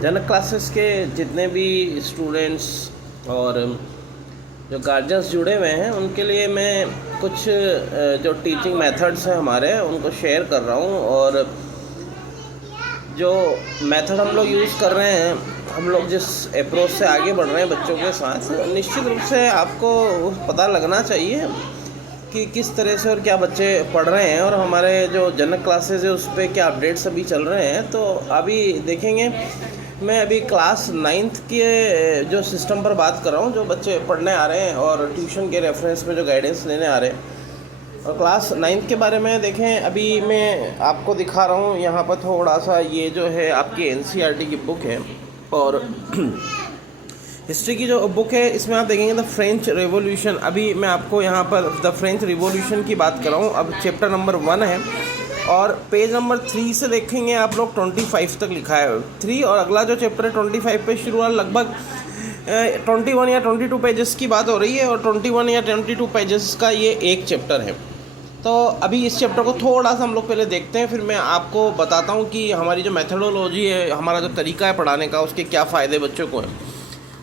जनक classes के जितने भी स्टूडेंट्स और जो गार्जियंस जुड़े हुए हैं उनके लिए मैं कुछ जो टीचिंग मेथड्स हैं हमारे उनको शेयर कर रहा हूँ। और जो मेथड हम लोग यूज़ कर रहे हैं, हम लोग जिस अप्रोच से आगे बढ़ रहे हैं बच्चों के साथ, निश्चित रूप से आपको पता लगना चाहिए कि किस तरह से और क्या बच्चे पढ़ रहे हैं और हमारे जो जनक क्लासेस है उस पर क्या अपडेट्स अभी चल रहे हैं। तो अभी देखेंगे, मैं अभी क्लास 9th के जो सिस्टम पर बात कर रहा हूँ, जो बच्चे पढ़ने आ रहे हैं और ट्यूशन के रेफरेंस में जो गाइडेंस लेने आ रहे हैं। और क्लास 9th के बारे में देखें, अभी मैं आपको दिखा रहा हूँ यहाँ पर थोड़ा सा। ये जो है आपकी NCERT की बुक है और हिस्ट्री की जो बुक है, इसमें आप देखेंगे द फ्रेंच रेवोल्यूशन। अभी मैं आपको यहाँ पर द फ्रेंच रिवॉल्यूशन की बात कर रहा हूँ। अब चैप्टर नंबर 1 है और पेज नंबर 3 से देखेंगे आप लोग 25 तक लिखा है 3, और अगला जो चैप्टर है 25 पे शुरू हुआ। लगभग 21 या 22 पेजेस की बात हो रही है और 21 या 22 पेजेस का ये एक चैप्टर है। तो अभी इस चैप्टर को थोड़ा सा हम लोग पहले देखते हैं, फिर मैं आपको बताता हूँ कि हमारी जो मेथडोलॉजी है, हमारा जो तरीका है पढ़ाने का, उसके क्या फ़ायदे बच्चों को हैं।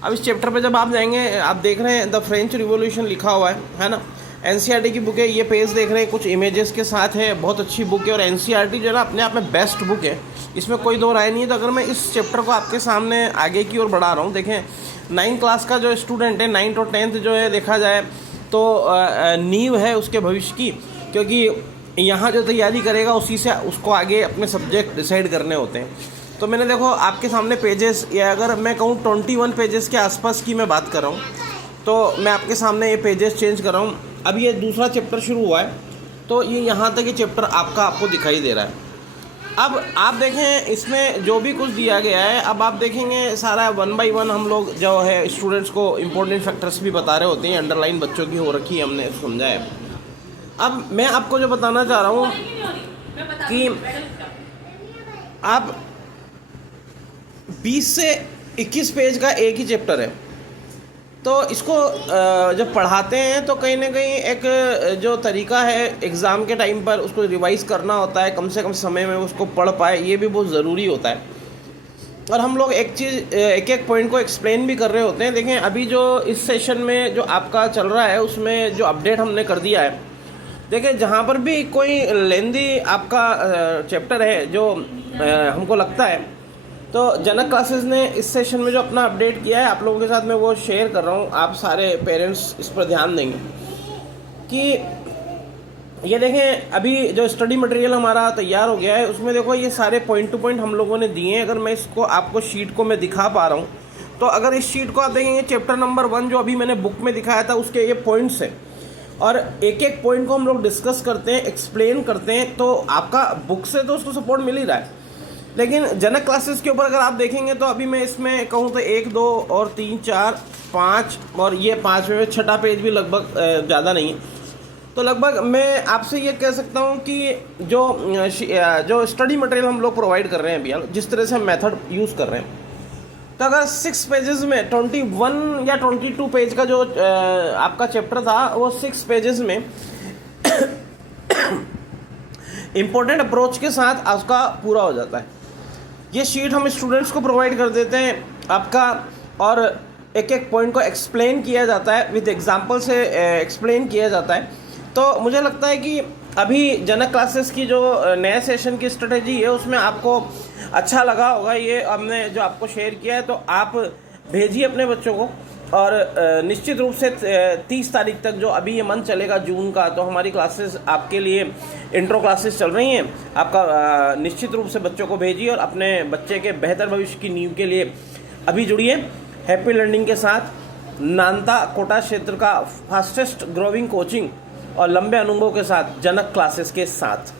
अब इस चैप्टर पे जब आप जाएंगे, आप देख रहे हैं द फ्रेंच रिवॉल्यूशन लिखा हुआ है ना। NCERT की बुक है, ये पेज देख रहे हैं, कुछ इमेजेस के साथ है, बहुत अच्छी बुक है। और NCERT जो है ना अपने आप में बेस्ट बुक है, इसमें कोई दो राय नहीं है। तो अगर मैं इस चैप्टर को आपके सामने आगे की ओर बढ़ा रहा हूँ, देखें 9th क्लास का जो स्टूडेंट है, 9th और 10th जो है देखा जाए तो नींव है उसके भविष्य की, क्योंकि यहाँ जो तैयारी करेगा उसी से उसको आगे अपने सब्जेक्ट डिसाइड करने होते हैं। तो मैंने देखो आपके सामने पेजेस, या अगर मैं कहूँ 21 पेजेस के आसपास की मैं बात कर रहा हूँ, तो मैं आपके सामने ये पेजेस चेंज कर रहा हूँ। अब ये दूसरा चैप्टर शुरू हुआ है, तो ये यहाँ तक ये चैप्टर आपको दिखाई दे रहा है। अब आप देखें इसमें जो भी कुछ दिया गया है, अब आप देखेंगे सारा 1 by 1 हम लोग जो है स्टूडेंट्स को इम्पोर्टेंट फैक्टर्स भी बता रहे होते हैं। अंडरलाइन बच्चों की हो रखी है, हमने समझा है। अब मैं आपको जो बताना चाह रहा हूँ कि आप 20 से 21 पेज का एक ही चैप्टर है, तो इसको जब पढ़ाते हैं तो कहीं ना कहीं एक जो तरीका है एग्ज़ाम के टाइम पर उसको रिवाइज करना होता है, कम से कम समय में उसको पढ़ पाए, ये भी बहुत ज़रूरी होता है। और हम लोग एक एक पॉइंट को एक्सप्लेन भी कर रहे होते हैं। देखें अभी जो इस सेशन में जो आपका चल रहा है, उसमें जो अपडेट हमने कर दिया है, देखिए जहाँ पर भी कोई लेंदी आपका चैप्टर है जो हमको लगता है, तो जनक क्लासेस ने इस सेशन में जो अपना अपडेट किया है आप लोगों के साथ मैं वो शेयर कर रहा हूँ। आप सारे पेरेंट्स इस पर ध्यान देंगे कि ये देखें अभी जो स्टडी मटेरियल हमारा तैयार हो गया है, उसमें देखो ये सारे पॉइंट टू पॉइंट हम लोगों ने दिए हैं। अगर मैं इसको आपको शीट को मैं दिखा पा रहा हूँ, तो अगर इस शीट को आप देखेंगे, चैप्टर नंबर 1 जो अभी मैंने बुक में दिखाया था उसके ये पॉइंट्स हैं, और एक एक पॉइंट को हम लोग डिस्कस करते हैं, एक्सप्लेन करते हैं। तो आपका बुक से तो उसको सपोर्ट मिल ही रहा है, लेकिन जनक क्लासेस के ऊपर अगर आप देखेंगे तो अभी मैं इसमें कहूँ तो 1 2 और 3 4 5 और ये 5वें में 6ठा पेज भी लगभग ज़्यादा नहीं है। तो लगभग मैं आपसे ये कह सकता हूँ कि जो स्टडी मटेरियल हम लोग प्रोवाइड कर रहे हैं अभी, जिस तरह से हम मेथड यूज़ कर रहे हैं, तो अगर 6 पेजेस में 21 या 22 पेज का जो आपका चैप्टर था, वो 6 पेजेस में इम्पोर्टेंट अप्रोच के साथ उसका पूरा हो जाता है। ये शीट हम स्टूडेंट्स को प्रोवाइड कर देते हैं आपका, और एक एक पॉइंट को एक्सप्लेन किया जाता है, विद एग्जांपल से एक्सप्लेन किया जाता है। तो मुझे लगता है कि अभी जनक क्लासेस की जो नए सेशन की स्ट्रेटेजी है उसमें आपको अच्छा लगा होगा ये हमने जो आपको शेयर किया है। तो आप भेजिए अपने बच्चों को, और निश्चित रूप से 30 तारीख तक जो अभी ये मंथ चलेगा जून का, तो हमारी क्लासेस आपके लिए इंट्रो क्लासेस चल रही हैं। आपका निश्चित रूप से बच्चों को भेजिए और अपने बच्चे के बेहतर भविष्य की नींव के लिए अभी जुड़िए हैप्पी लर्निंग के साथ, नानता कोटा क्षेत्र का फास्टेस्ट ग्रोइंग कोचिंग और लंबे अनुभव के साथ जनक क्लासेस के साथ।